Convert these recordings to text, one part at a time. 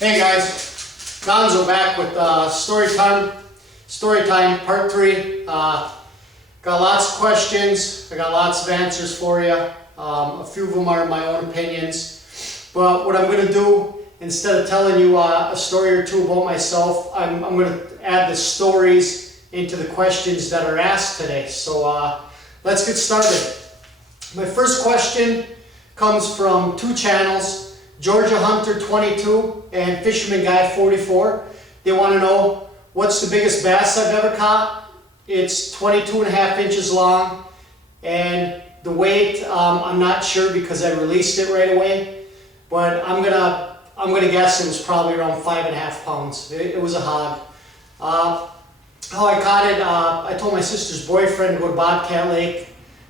Hey guys, Gonzo back with Storytime Part 3. Got lots of questions, I got lots of answers for you. A few of them are my own opinions. But what I'm going to do, instead of telling you a story or two about myself, I'm going to add the stories into the questions that are asked today. So let's get started. My first question comes from two channels. Georgia Hunter 22 and Fisherman Guy 44. They want to know what's the biggest bass I've ever caught. It's 22.5 inches long, and the weight I'm not sure because I released it right away, but I'm gonna guess it was probably around 5.5 pounds. It was a hog. How I caught it, I told my sister's boyfriend to go to Bobcat Lake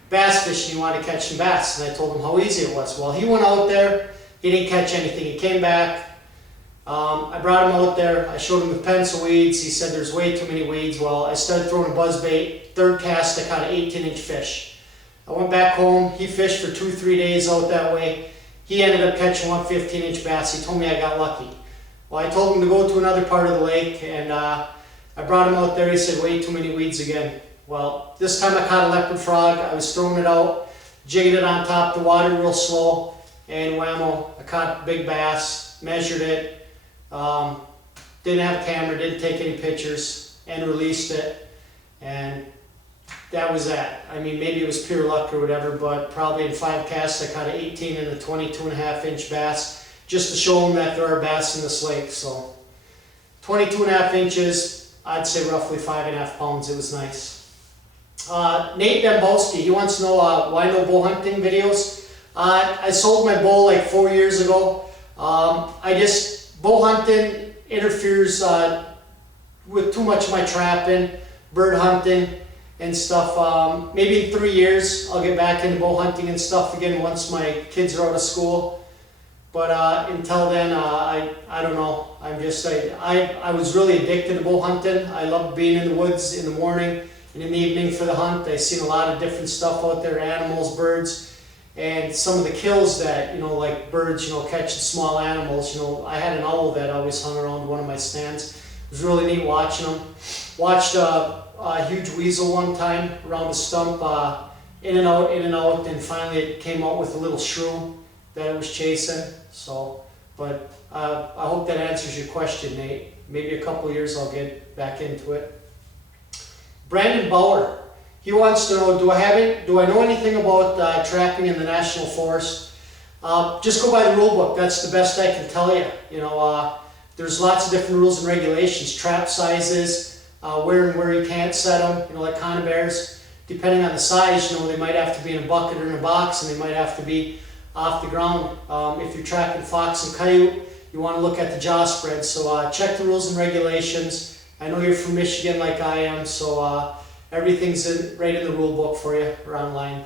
bass fishing. He wanted to catch some bass, and I told him how easy it was. Well, he went out there. He didn't catch anything. He came back. I brought him out there. I showed him the pencil weeds. He said there's way too many weeds. Well, I started throwing a buzzbait. Third cast, I caught an 18-inch fish. I went back home. He fished for 2-3 days out that way. He ended up catching one 15-inch bass. He told me I got lucky. Well, I told him to go to another part of the lake, and I brought him out there. He said way too many weeds again. Well, this time I caught a leopard frog. I was throwing it out, jigging it on top of the water real slow. And whammo, I caught a big bass, measured it, didn't have a camera, didn't take any pictures, and released it. And that was that. I mean, maybe it was pure luck or whatever, but probably in 5 casts I caught an 18 and a 22.5 inch bass, just to show them that there are bass in this lake. So 22.5 inches, I'd say roughly 5.5 pounds. It was nice. Nate Dembowski, he wants to know why no bow hunting videos. I sold my bow like 4 years ago. Bow hunting interferes with too much of my trapping, bird hunting and stuff. Maybe in 3 years I'll get back into bow hunting and stuff again once my kids are out of school. But until then, I don't know. I was really addicted to bow hunting. I loved being in the woods in the morning and in the evening for the hunt. I've seen a lot of different stuff out there, animals, birds. And some of the kills that, like birds, catching small animals. I had an owl that always hung around one of my stands. It was really neat watching them. Watched a huge weasel one time around a stump, in and out, and finally it came out with a little shrew that it was chasing. So, but I hope that answers your question, Nate. Maybe a couple years I'll get back into it. Brandon Bauer. He wants to know, do I know anything about trapping in the National Forest? Just go by the rule book. That's the best I can tell you. There's lots of different rules and regulations, trap sizes, where you can't set them, like conibears. Depending on the size, they might have to be in a bucket or in a box, and they might have to be off the ground. If you're trapping fox and coyote, you want to look at the jaw spread. So check the rules and regulations. I know you're from Michigan like I am, so everything's right in the rule book for you or online.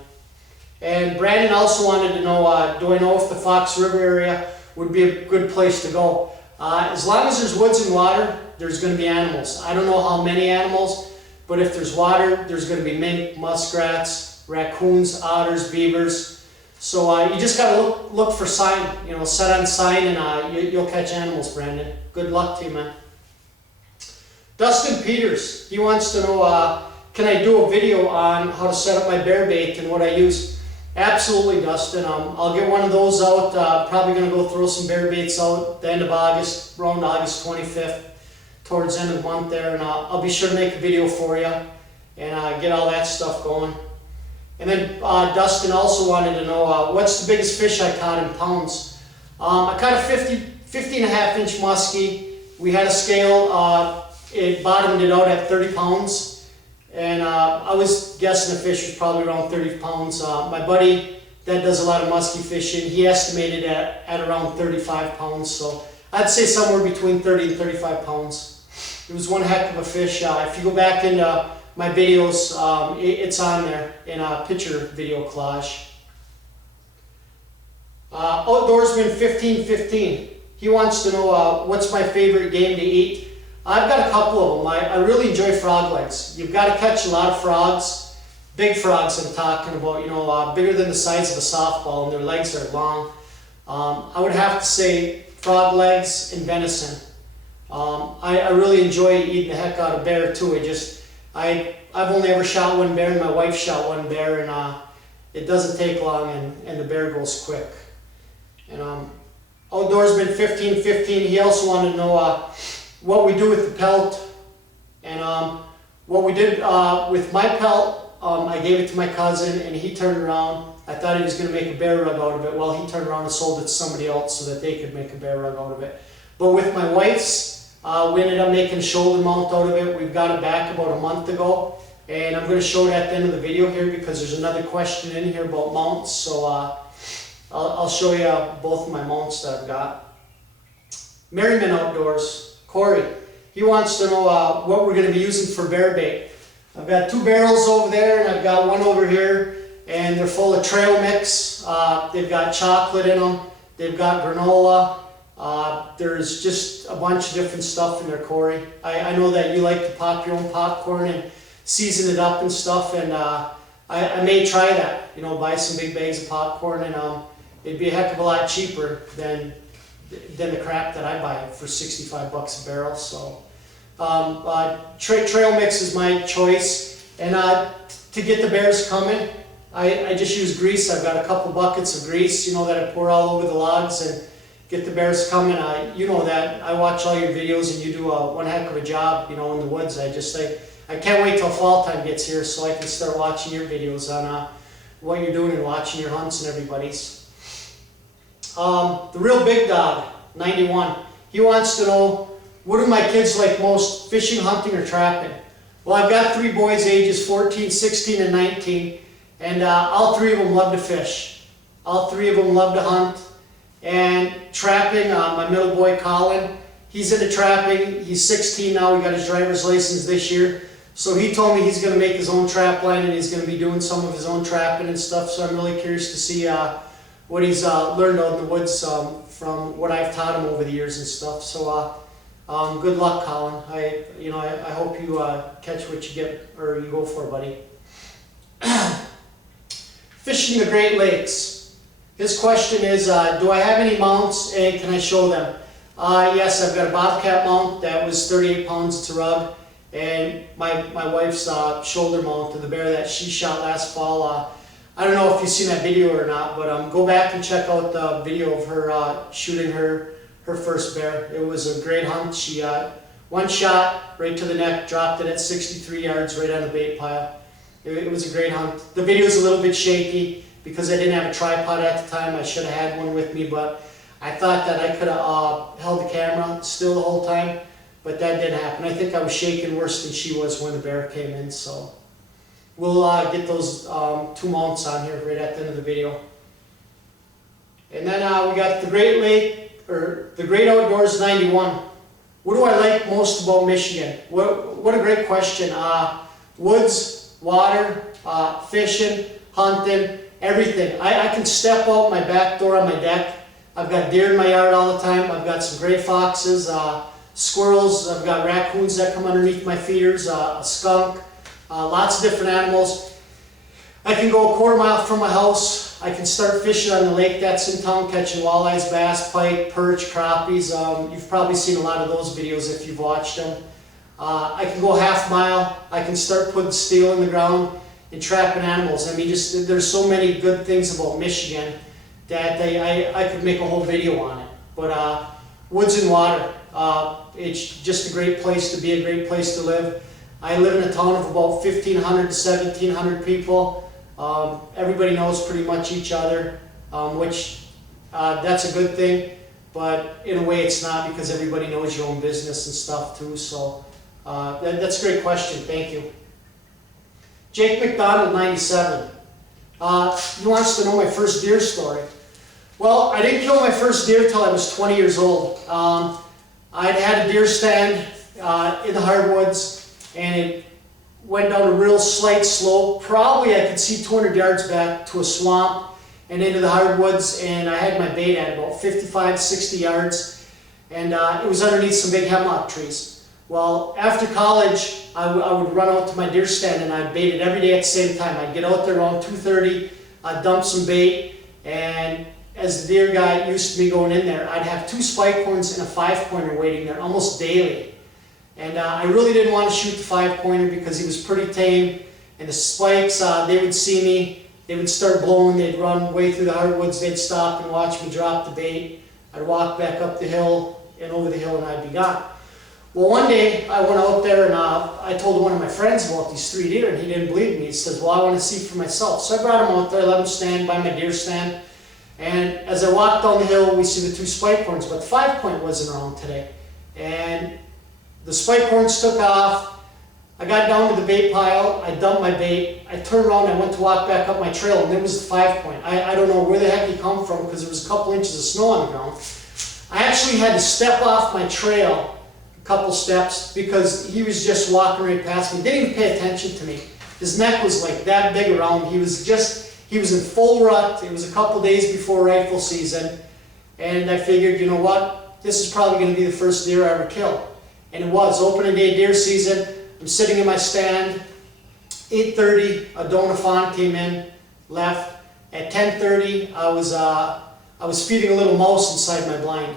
And Brandon also wanted to know, do I know if the Fox River area would be a good place to go? As long as there's woods and water, there's going to be animals. I don't know how many animals, but if there's water, there's going to be mink, muskrats, raccoons, otters, beavers. So you just got to look for sign, set on sign, and you'll catch animals, Brandon. Good luck to you, man. Dustin Peters, he wants to know, can I do a video on how to set up my bear bait and what I use? Absolutely, Dustin. I'll get one of those out. Probably going to go throw some bear baits out at the end of August, around August 25th, towards the end of the month there. And I'll be sure to make a video for you and get all that stuff going. And then Dustin also wanted to know, what's the biggest fish I caught in pounds? I caught a 50.5 inch muskie. We had a scale. It bottomed it out at 30 pounds. And I was guessing the fish was probably around 30 pounds. My buddy that does a lot of muskie fishing, he estimated at around 35 pounds. So I'd say somewhere between 30 and 35 pounds. It was one heck of a fish. If you go back into my videos, it's on there in a picture video collage. Outdoorsman 1515. He wants to know what's my favorite game to eat. I've got a couple of them. I really enjoy frog legs. You've got to catch a lot of frogs, big frogs I'm talking about, bigger than the size of a softball, and their legs are long. I would have to say frog legs, and venison. I really enjoy eating the heck out of bear too. I've only ever shot one bear, and my wife shot one bear, and it doesn't take long, and the bear goes quick. And Outdoorsman 1515, he also wanted to know what we do with the pelt. And what we did with my pelt, I gave it to my cousin, and he turned around. I thought he was going to make a bear rug out of it. Well, he turned around and sold it to somebody else so that they could make a bear rug out of it. But with my wife's, we ended up making a shoulder mount out of it. We've got it back about a month ago. And I'm going to show it at the end of the video here because there's another question in here about mounts. So I'll show you both of my mounts that I've got. Merriman Outdoors, Corey, he wants to know what we're going to be using for bear bait. I've got 2 barrels over there, and I've got one over here, and they're full of trail mix. They've got chocolate in them. They've got granola. There's just a bunch of different stuff in there, Corey. I know that you like to pop your own popcorn and season it up and stuff, and I may try that. You know, buy some big bags of popcorn, and it'd be a heck of a lot cheaper than the crap that I buy for 65 bucks a barrel. So trail mix is my choice, and to get the bears coming, I just use grease. I've got a couple buckets of grease, you know, that I pour all over the logs and get the bears coming. You know that I watch all your videos, and you do one heck of a job, you know, in the woods. I can't wait till fall time gets here so I can start watching your videos on what you're doing and watching your hunts and everybody's. The Real Big Dog, 91, he wants to know, what do my kids like most, fishing, hunting, or trapping? Well, I've got 3 boys ages 14, 16, and 19, and all 3 of them love to fish. All 3 of them love to hunt. And trapping, my middle boy Colin, he's into trapping. He's 16 now, he got his driver's license this year. So he told me he's going to make his own trap line, and he's going to be doing some of his own trapping and stuff. So I'm really curious to see what he's learned out in the woods from what I've taught him over the years and stuff. So good luck, Colin. I hope you catch what you get or you go for, buddy. Fishing the Great Lakes. His question is, do I have any mounts and can I show them? Yes, I've got a Bobcat mount that was 38 pounds. It's a rug. And my wife's shoulder mount to the bear that she shot last fall. I don't know if you've seen that video or not, but go back and check out the video of her shooting her first bear. It was a great hunt. She one shot right to the neck, dropped it at 63 yards right on the bait pile. It was a great hunt. The video's a little bit shaky because I didn't have a tripod at the time. I should have had one with me, but I thought that I could have held the camera still the whole time, but that didn't happen. I think I was shaking worse than she was when the bear came in, so we'll get those 2 mounts on here right at the end of the video. And then we got the the Great Outdoors 91. What do I like most about Michigan? What a great question. Woods, water, fishing, hunting, everything. I can step out my back door on my deck. I've got deer in my yard all the time. I've got some gray foxes, squirrels. I've got raccoons that come underneath my feeders, a skunk, lots of different animals. I can go a quarter mile from my house. I can start fishing on the lake that's in town, catching walleyes, bass, pike, perch, crappies. You've probably seen a lot of those videos if you've watched them. I can go half mile. I can start putting steel in the ground and trapping animals. I mean, just there's so many good things about Michigan that I could make a whole video on it. But woods and water, it's just a great place to be, a great place to live. I live in a town of about 1,500 to 1,700 people. Everybody knows pretty much each other, which that's a good thing, but in a way it's not, because everybody knows your own business and stuff too. So that's a great question. Thank you. Jake McDonald, 97. He wants to know my first deer story. Well, I didn't kill my first deer till I was 20 years old. I'd had a deer stand in the hardwoods, and it went down a real slight slope. Probably I could see 200 yards back to a swamp and into the hardwoods, and I had my bait at about 55, 60 yards, and it was underneath some big hemlock trees. Well, after college, I would run out to my deer stand and I'd bait it every day at the same time. I'd get out there around 2:30, I'd dump some bait, and as the deer got used to me going in there, I'd have 2 spike horns and a 5-pointer waiting there almost daily. And I really didn't want to shoot the 5-pointer because he was pretty tame. And the spikes, they would see me, they would start blowing, they'd run way through the hardwoods, they'd stop and watch me drop the bait. I'd walk back up the hill and over the hill and I'd be gone. Well, one day I went out there and I told one of my friends about these 3 deer and he didn't believe me. He says, well, I want to see for myself. So I brought him out there, let him stand by my deer stand. And as I walked down the hill, we see the 2 spike horns, but the 5-point wasn't around today. And the spike horns took off. I got down to the bait pile, I dumped my bait, I turned around and I went to walk back up my trail and there was the 5-point. I don't know where the heck he come from because there was a couple inches of snow on the ground. I actually had to step off my trail a couple steps because he was just walking right past me, didn't even pay attention to me. His neck was like that big around, he was in full rut. It was a couple days before rifle season and I figured, you know what, this is probably going to be the first deer I ever kill. And it was, opening day deer season. I'm sitting in my stand, 8:30, a doe fawn came in, left. At 10:30, I was feeding a little mouse inside my blind.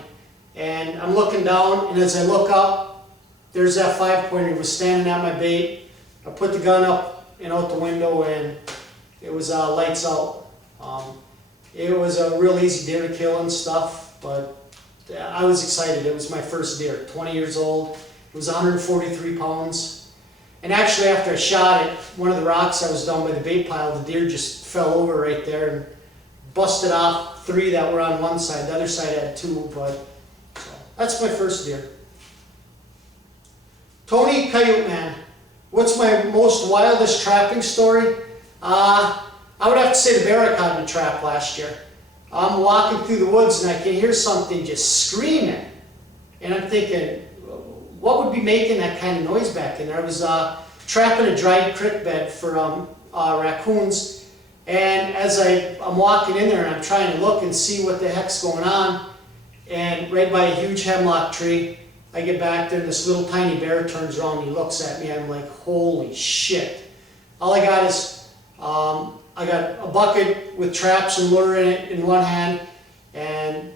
And I'm looking down, and as I look up, there's that 5-pointer. He was standing at my bait. I put the gun up and out the window, and it was lights out. It was a real easy deer to kill and stuff, but I was excited. It was my first deer, 20 years old. It was 143 pounds. And actually after I shot it, one of the rocks I was down by the bait pile, the deer just fell over right there and busted off 3 that were on one side. The other side had 2, but so that's my first deer. Tony Coyote Man, what's my most wildest trapping story? I would have to say the bear I caught in a trap last year. I'm walking through the woods and I can hear something just screaming. And I'm thinking, what would be making that kind of noise back in there? I was trapping a dried creek bed for raccoons, and as I'm walking in there and I'm trying to look and see what the heck's going on, and right by a huge hemlock tree, I get back there and this little tiny bear turns around and he looks at me. I'm like, holy shit. All I got is, I got a bucket with traps and lure in it in one hand, and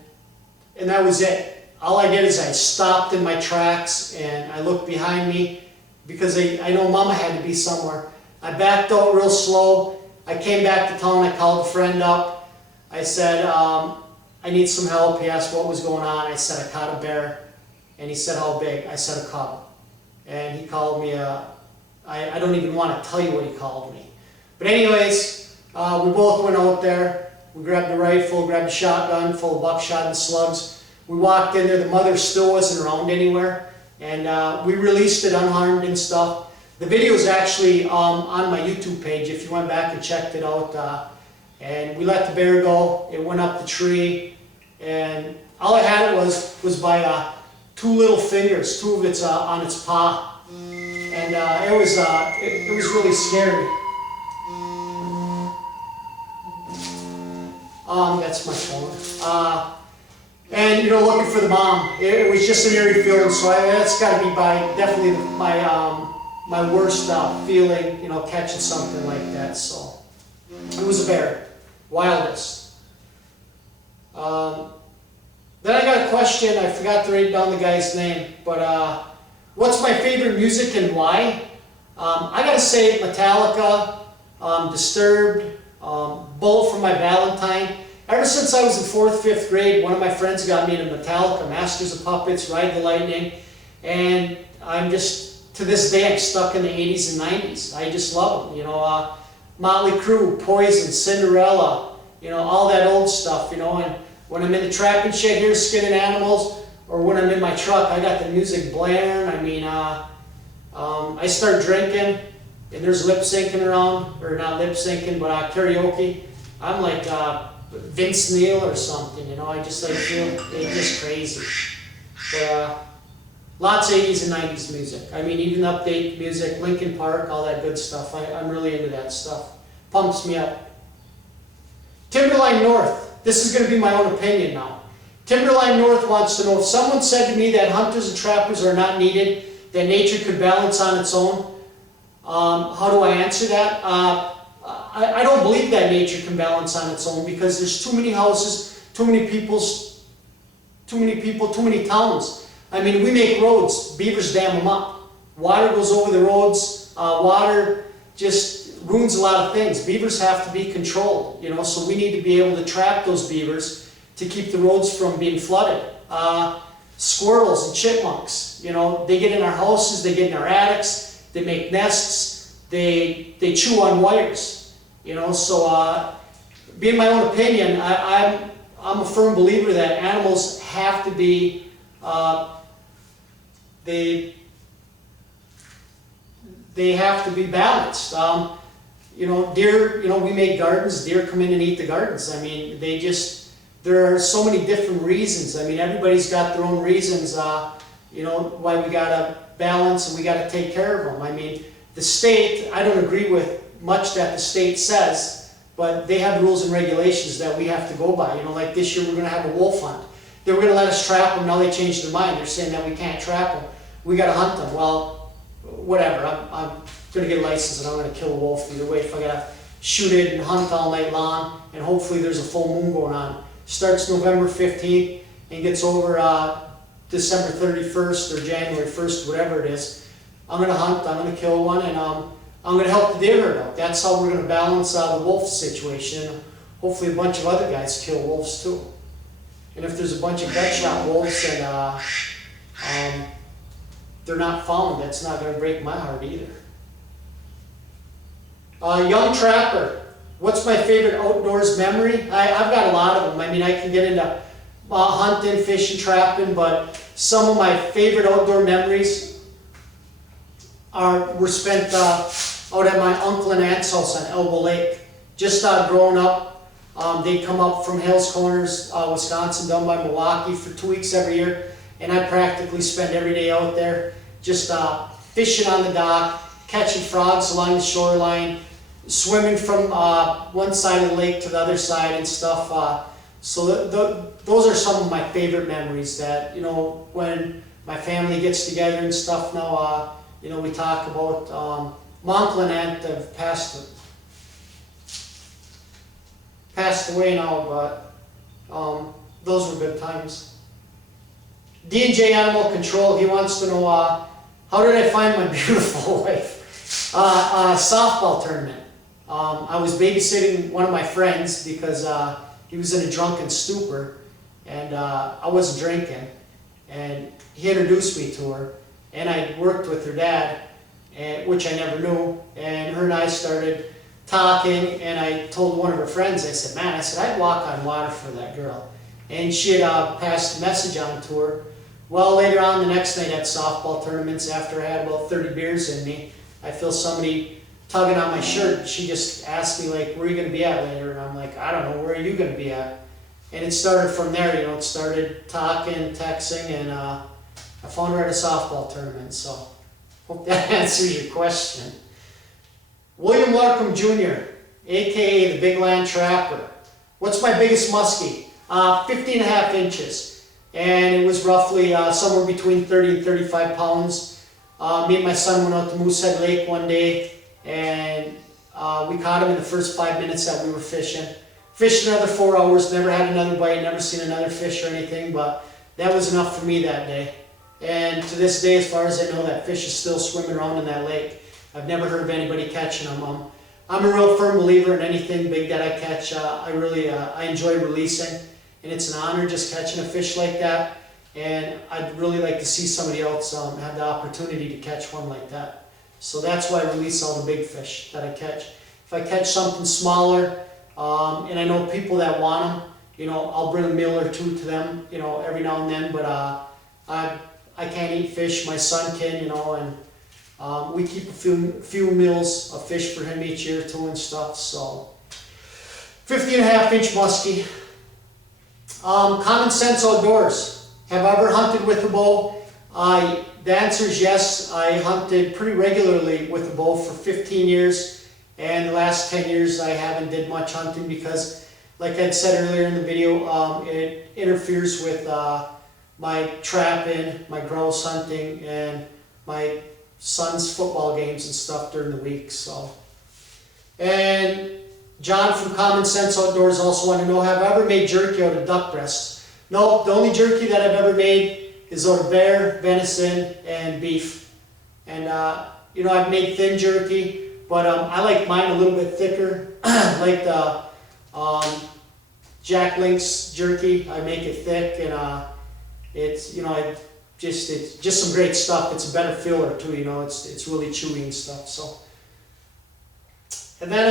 that was it. All I did is I stopped in my tracks and I looked behind me because I know Mama had to be somewhere. I backed out real slow. I came back to town. I called a friend up. I said, I need some help. He asked what was going on. I said, I caught a bear. And he said, how big? I said, a cub. And he called me, I don't even want to tell you what he called me. But anyways, we both went out there. We grabbed a rifle, grabbed a shotgun full of buckshot and slugs. We walked in there, the mother still wasn't around anywhere, and we released it unharmed and stuff. The video is actually on my YouTube page if you went back and checked it out. And we let the bear go. It went up the tree, and all I had it was by 2 little fingers, 2 of it's on its paw, and it was really scary. That's my phone. And you know, looking for the mom, it was just an eerie feeling. So that's got to be definitely my worst feeling. You know, catching something like that. So it was a bear, wildest. Then I got a question. I forgot to write down the guy's name, but what's my favorite music and why? I got to say Metallica, Disturbed, Bullet for My Valentine. Ever since I was in 4th, 5th grade, one of my friends got me into Metallica, Masters of Puppets, Ride the Lightning, and I'm just, to this day, I'm stuck in the 80s and 90s. I just love them, you know, Motley Crue, Poison, Cinderella, you know, all that old stuff, you know, and when I'm in the trapping shed here skinning animals, or when I'm in my truck, I got the music blaring. I mean, I start drinking, and there's lip syncing around, or not lip syncing, but karaoke. I'm like Vince Neil or something, you know, I just like feel it's just crazy. But lots of 80s and 90s music. I mean, even update music, Linkin Park, all that good stuff. I'm really into that stuff. Pumps me up. Timberline North. This is going to be my own opinion now. Timberline North wants to know, if someone said to me that hunters and trappers are not needed, that nature could balance on its own, how do I answer that? I don't believe that nature can balance on its own because there's too many houses, too many people, too many towns. I mean, we make roads, beavers dam them up. Water goes over the roads, water just ruins a lot of things. Beavers have to be controlled, you know, so we need to be able to trap those beavers to keep the roads from being flooded. Squirrels and chipmunks, you know, they get in our houses, they get in our attics, they make nests, they chew on wires, you know, so in my own opinion, I'm a firm believer that animals have to be, they have to be balanced. You know, deer, you know, we make gardens, deer come in and eat the gardens. I mean, there are so many different reasons. I mean, everybody's got their own reasons, you know, why we gotta balance and we gotta take care of them. I mean, the state, I don't agree with much that the state says, but they have rules and regulations that we have to go by. You know, like this year we're gonna have a wolf hunt. They were gonna let us trap them, now they changed their mind. They're saying that we can't trap them. We gotta hunt them. Well, whatever, I'm gonna get a license and I'm gonna kill a wolf either way. If I gotta shoot it and hunt all night long, and hopefully there's a full moon going on. Starts November 15th and gets over December 31st or January 1st, whatever it is. I'm gonna hunt, I'm gonna kill one, and I'm gonna help the deer herd out. That's how we're gonna balance the wolf situation. And hopefully a bunch of other guys kill wolves too. And if there's a bunch of gut-shot wolves and they're not found, that's not gonna break my heart either. Young trapper, what's my favorite outdoors memory? I've got a lot of them. I mean, I can get into hunting, fishing, trapping, but some of my favorite outdoor memories were spent out at my uncle and aunt's house on Elbow Lake. Just growing up, they'd come up from Hales Corners, Wisconsin, down by Milwaukee for 2 weeks every year, and I practically spend every day out there just fishing on the dock, catching frogs along the shoreline, swimming from one side of the lake to the other side and stuff. So those are some of my favorite memories that, you know, when my family gets together and stuff now, you know, we talk about. My uncle and aunt have passed away now, but those were good times. D&J Animal Control, he wants to know, how did I find my beautiful wife? Softball tournament. I was babysitting one of my friends because he was in a drunken stupor, and I wasn't drinking, and he introduced me to her, and I worked with her dad, which I never knew, and her and I started talking, and I told one of her friends, I said, man, I'd walk on water for that girl. And she had passed a message on to her. Well, later on the next night at softball tournaments, after I had about 30 beers in me, I feel somebody tugging on my shirt. She just asked me, like, where are you going to be at later? And I'm like, I don't know, where are you going to be at? And it started from there, you know, it started talking, texting, and I found her at a softball tournament, so hope that answers your question. William Larkham Jr., aka the Big Land Trapper. What's my biggest muskie? 15.5 inches. And it was roughly somewhere between 30 and 35 pounds. Me and my son went out to Moosehead Lake one day, and we caught him in the first 5 minutes that we were fishing. Fished another 4 hours, never had another bite, never seen another fish or anything, but that was enough for me that day. And to this day, as far as I know, that fish is still swimming around in that lake. I've never heard of anybody catching them. I'm a real firm believer in anything big that I catch. I enjoy releasing, and it's an honor just catching a fish like that. And I'd really like to see somebody else have the opportunity to catch one like that. So that's why I release all the big fish that I catch. If I catch something smaller, and I know people that want them, you know, I'll bring a meal or two to them, you know, every now and then. But I can't eat fish. My son can, you know, and we keep a few meals of fish for him each year too and stuff. So 15.5 inch muskie. Common sense outdoors. Have I ever hunted with a bow? The answer is yes. I hunted pretty regularly with a bow for 15 years, and the last 10 years I haven't did much hunting because, like I said earlier in the video, it interferes with my trapping, my grouse hunting, and my son's football games and stuff during the week. So, and John from Common Sense Outdoors also want to know, have I ever made jerky out of duck breasts? No, the only jerky that I've ever made is out of bear, venison, and beef. And you know, I've made thin jerky, but I like mine a little bit thicker. I like the Jack Link's jerky. I make it thick, and it's, you know, it's just some great stuff. It's a better filler too, you know. It's really chewy and stuff. So, and then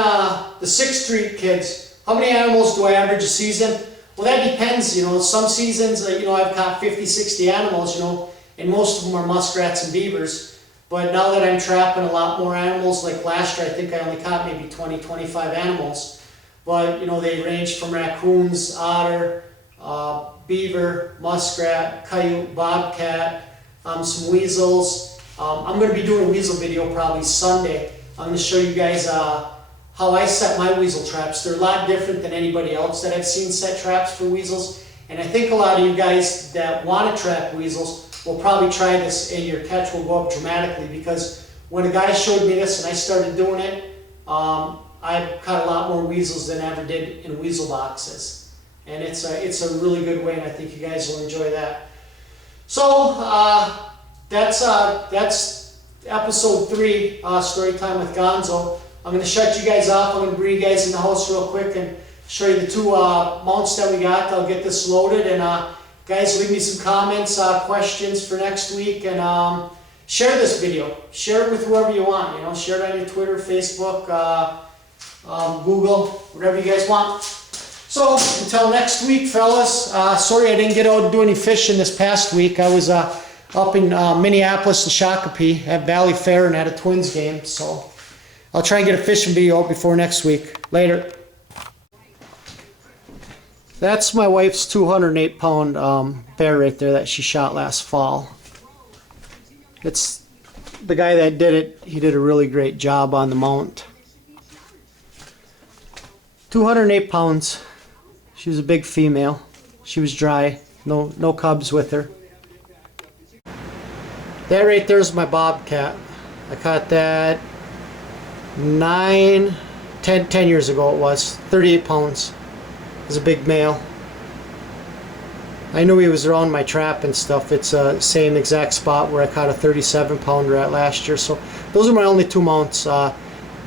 the 6th Street kids. How many animals do I average a season? Well, that depends. You know, some seasons, you know, I've caught 50, 60 animals. You know, and most of them are muskrats and beavers. But now that I'm trapping a lot more animals, like last year, I think I only caught maybe 20, 25 animals. But you know, they range from raccoons, otter, beaver, muskrat, coyote, bobcat, some weasels. I'm going to be doing a weasel video probably Sunday. I'm going to show you guys how I set my weasel traps. They're a lot different than anybody else that I've seen set traps for weasels. And I think a lot of you guys that want to trap weasels will probably try this, and your catch will go up dramatically, because when a guy showed me this and I started doing it, I caught a lot more weasels than I ever did in weasel boxes. And it's a really good way, and I think you guys will enjoy that. So that's episode 3, Storytime with Gonzo. I'm going to shut you guys off. I'm going to bring you guys in the house real quick and show you the 2 mounts that we got. I'll get this loaded, and guys, leave me some comments, questions for next week, and share this video. Share it with whoever you want. You know, share it on your Twitter, Facebook, Google, whatever you guys want. So until next week, fellas. Sorry I didn't get out to do any fishing this past week. I was up in Minneapolis and Shakopee at Valley Fair and at a Twins game. So I'll try and get a fishing video out before next week. Later. That's my wife's 208-pound bear right there that she shot last fall. It's the guy that did it. He did a really great job on the mount. 208 pounds. She was a big female. She was dry. No cubs with her. That right there is my bobcat. I caught that 10 years ago it was. 38 pounds. It was a big male. I knew he was around my trap and stuff. It's the same exact spot where I caught a 37-pounder at last year. So those are my only 2 mounts.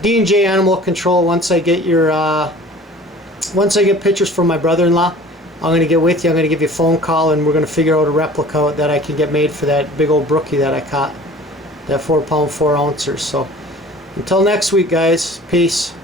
D&J Animal Control. Once I get pictures from my brother-in-law, I'm going to get with you. I'm going to give you a phone call, and we're going to figure out a replica that I can get made for that big old brookie that I caught. That 4-pound, 4 ouncer. So until next week, guys. Peace.